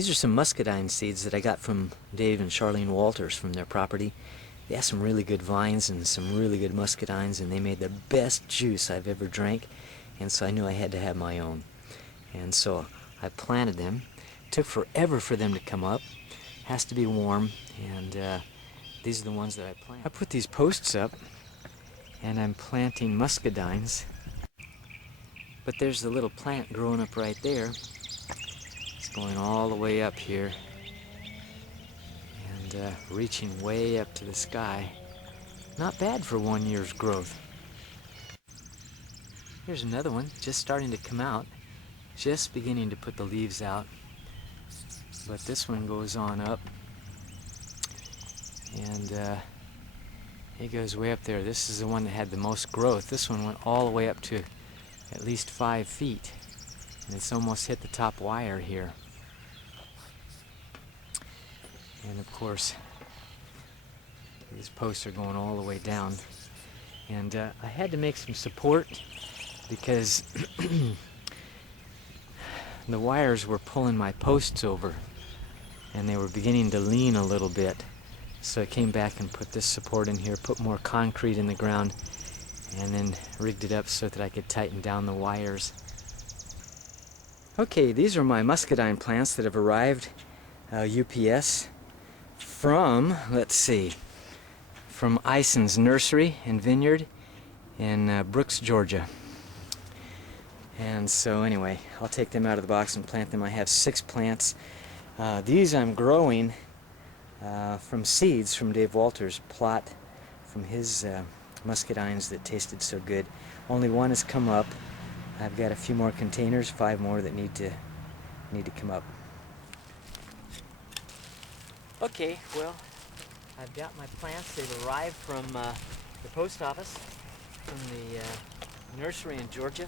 These are some muscadine seeds that I got from Dave and Charlene Walters from their property. They have some really good vines and some really good muscadines, and they made the best juice I've ever drank, and so I knew I had to have my own. And so I planted them. It took forever for them to come up. Has to be warm, and these are the ones that I planted. I put these posts up, and I'm planting muscadines. But there's the little plant growing up right there. It's going all the way up here and reaching way up to the sky. Not bad for 1 year's growth. Here's another one just starting to come out, just beginning to put the leaves out. But this one goes on up, and it goes way up there. This is the one that had the most growth. This one went all the way up to at least 5 feet, and it's almost hit the top wire here. And of course, these posts are going all the way down. And I had to make some support because the wires were pulling my posts over, and they were beginning to lean a little bit. So I came back and put this support in here, put more concrete in the ground, and then rigged it up so that I could tighten down the wires. Okay, these are my muscadine plants that have arrived UPS from, let's see, from Ison's Nursery and Vineyard in Brooks, Georgia. And so anyway, I'll take them out of the box and plant them. I have 6 plants. These I'm growing from seeds from Dave Walters' plot from his muscadines that tasted so good. Only one has come up. I've got a few more containers, 5 more that need to come up. Okay, well, I've got my plants. They've arrived from the post office, from the nursery in Georgia.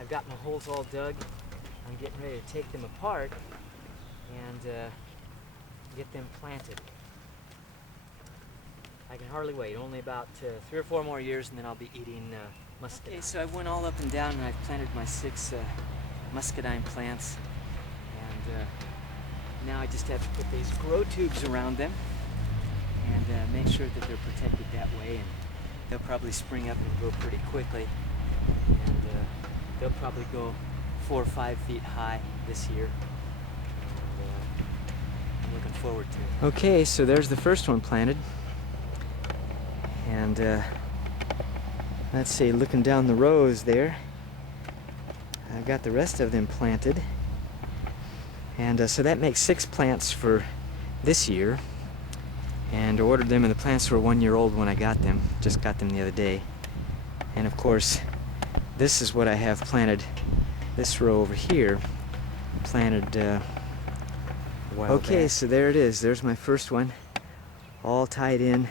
I've got my holes all dug. I'm getting ready to take them apart and get them planted. I can hardly wait. Only about 3 or 4 more years, and then I'll be eating muscadine. Okay, so I went all up and down, and I've planted my 6 muscadine plants, and now I just have to put these grow tubes around them and make sure that they're protected that way, and they'll probably spring up and grow pretty quickly, and they'll probably go 4 or 5 feet high this year. I'm looking forward to it. Okay, so there's the first one planted, and let's see, looking down the rows there, I've got the rest of them planted. And so that makes 6 plants for this year, and I ordered them, and the plants were 1 year old when I got them. Just got them the other day. And of course, this is what I have planted. This row over here, planted a while back. So there it is. There's my first one, all tied in.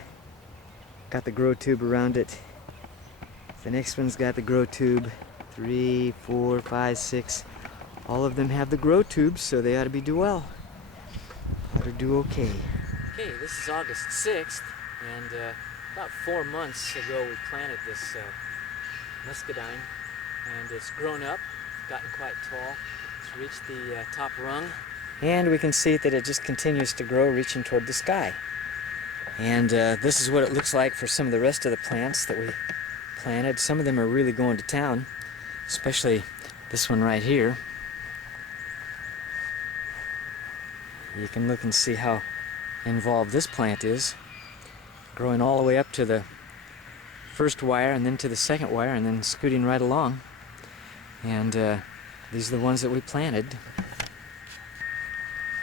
Got the grow tube around it. The next one's got the grow tube. 3, 4, 5, 6. All of them have the grow tubes, so they ought to do well. Ought to do okay. Okay, this is August 6th, and about 4 months ago we planted this muscadine, and it's grown up, gotten quite tall. It's reached the top rung, and we can see that it just continues to grow, reaching toward the sky. And this is what it looks like for some of the rest of the plants that we planted. Some of them are really going to town, especially this one right here. You can look and see how involved this plant is, growing all the way up to the first wire and then to the second wire and then scooting right along. And these are the ones that we planted.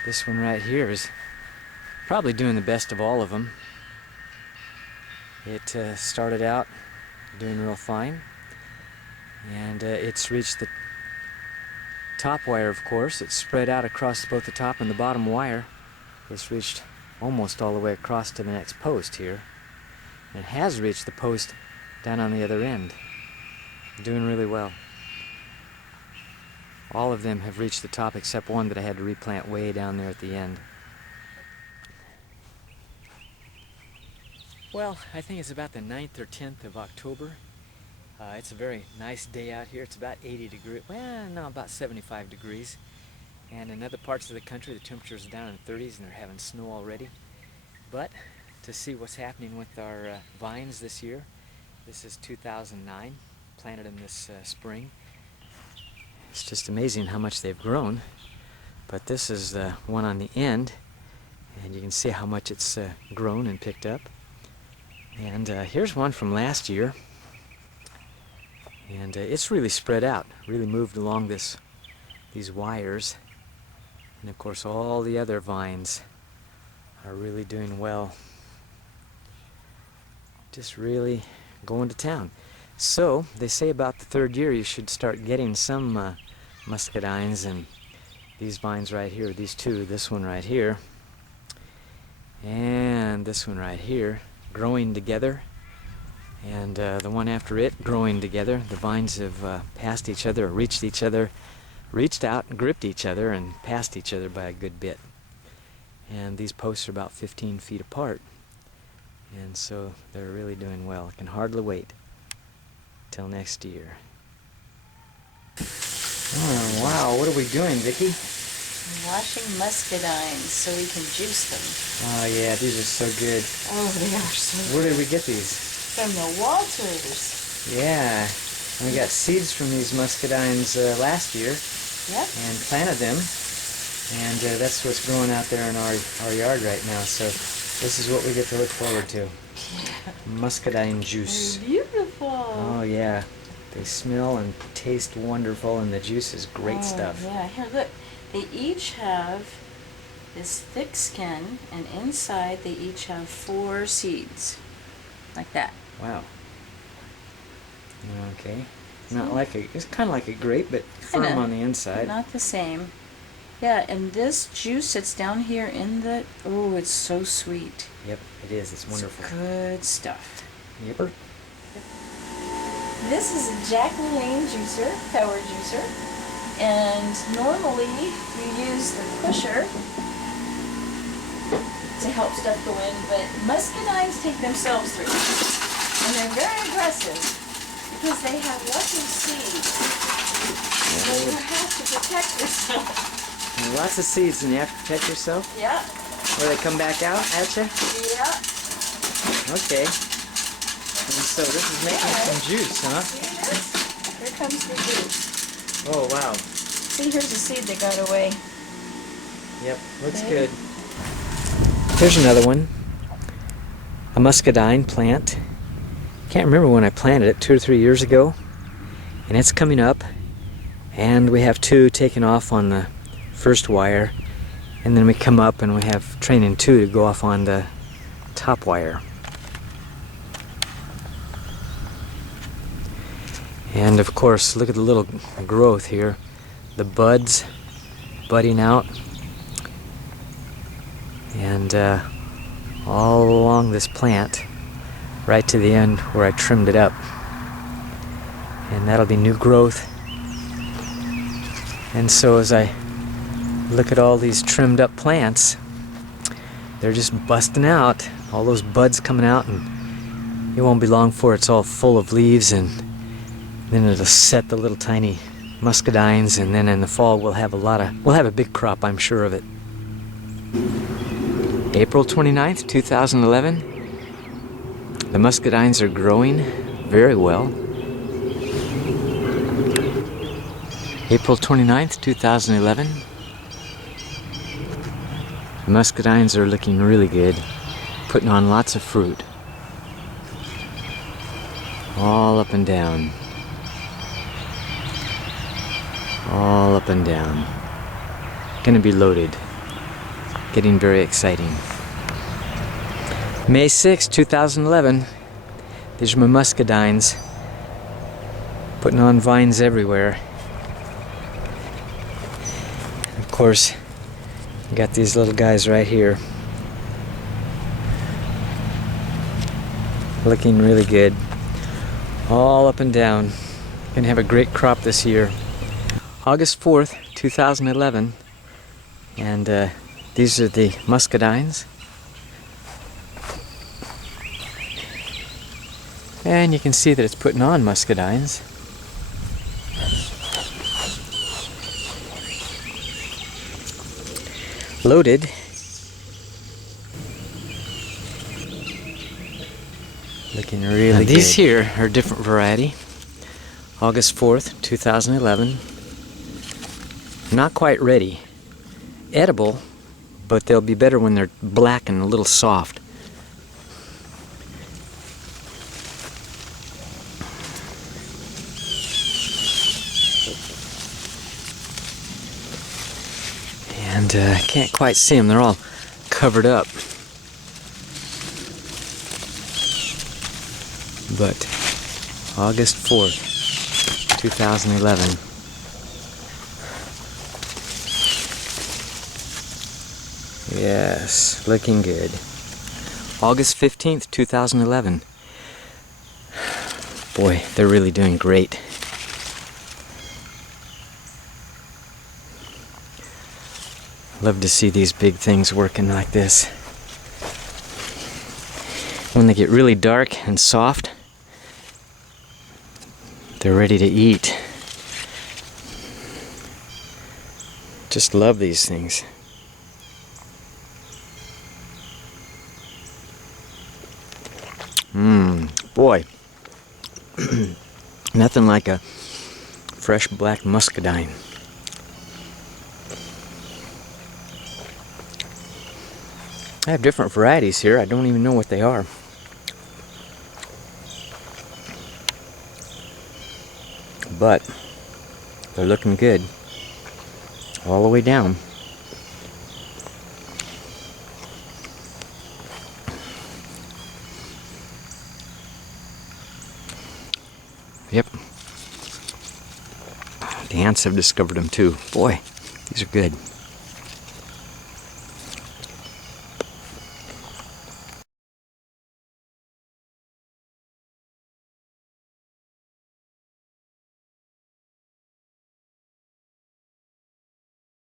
This one right here is probably doing the best of all of them. It started out doing real fine, and it's reached the top wire, of course. It's spread out across both the top and the bottom wire. It's reached almost all the way across to the next post here. And it has reached the post down on the other end. Doing really well. All of them have reached the top except one that I had to replant way down there at the end. Well, I think it's about the 9th or 10th of October. It's a very nice day out here. It's about 80 degrees, well, no, about 75 degrees. And in other parts of the country, the temperatures are down in the 30s and they're having snow already. But to see what's happening with our vines this year, this is 2009, planted them this spring. It's just amazing how much they've grown. But this is the one on the end, and you can see how much it's grown and picked up. And here's one from last year, and it's really spread out, really moved along these wires. And of course all the other vines are really doing well. Just really going to town. So they say about the third year you should start getting some muscadines, and these vines right here, these two, this one right here and this one right here, growing together, and the one after it growing together. The vines have passed each other, reached each other, reached out and gripped each other and passed each other by a good bit. And these posts are about 15 feet apart, and so they're really doing well. I can hardly wait till next year. Oh wow, what are we doing, Vicki? Washing muscadines so we can juice them. Oh yeah, these are so good. Oh, they are so good. Where did we get these? From the Walters. Yeah, and we got seeds from these muscadines last year. Yep. And planted them, and that's what's growing out there in our yard right now. So this is what we get to look forward to. Yeah. Muscadine juice. They're beautiful. Oh yeah, they smell and taste wonderful, and the juice is great stuff. Yeah, here look. They each have this thick skin, and inside they each have 4 seeds. Like that. Wow. Okay. Not like it's kind of like a grape, but firm on the inside. Not the same. Yeah, and this juice that's down here in the, oh, it's so sweet. Yep, it is. It's wonderful. It's good stuff. Yep. This is a Jack LaLanne juicer, power juicer, and normally you use the pusher to help stuff go in, but muscadines take themselves through, and they're very aggressive because they have lots of seeds, so you have to protect yourself. And lots of seeds, and you have to protect yourself? Yeah. Or they come back out at you? Yeah. Okay. And so this is making some juice, huh? See this? Here comes the juice. Oh, wow. See, here's a seed that got away. Yep, looks good. Here's another one. A muscadine plant. Can't remember when I planted it, 2 or 3 years ago. And it's coming up. And we have 2 taken off on the first wire. And then we come up and we have training 2 to go off on the top wire. And of course, look at the little growth here. The buds budding out. And all along this plant, right to the end where I trimmed it up. And that'll be new growth. And so as I look at all these trimmed up plants, they're just busting out. All those buds coming out, and it won't be long before it's all full of leaves, and then it'll set the little tiny muscadines, and then in the fall we'll have a big crop, I'm sure of it. April 29th, 2011. The muscadines are growing very well. April 29th, 2011. The muscadines are looking really good, putting on lots of fruit. All up and down. All up and down. Gonna be loaded. Getting very exciting. May 6, 2011. These are my muscadines. Putting on vines everywhere. And of course, you got these little guys right here. Looking really good. All up and down. Gonna have a great crop this year. August 4th, 2011. And these are the muscadines. And you can see that it's putting on muscadines. loaded. Looking really good. These here are a different variety. August 4th, 2011. Not quite ready. Edible, but they'll be better when they're black and a little soft. And can't quite see them, they're all covered up. But August 4th, 2011. Yes, looking good. August 15th, 2011. Boy, they're really doing great. Love to see these big things working like this. When they get really dark and soft, they're ready to eat. Just love these things. Boy. Nothing like a fresh black muscadine. I have different varieties here. I don't even know what they are. But they're looking good all the way down. Yep. The ants have discovered them too. Boy, these are good.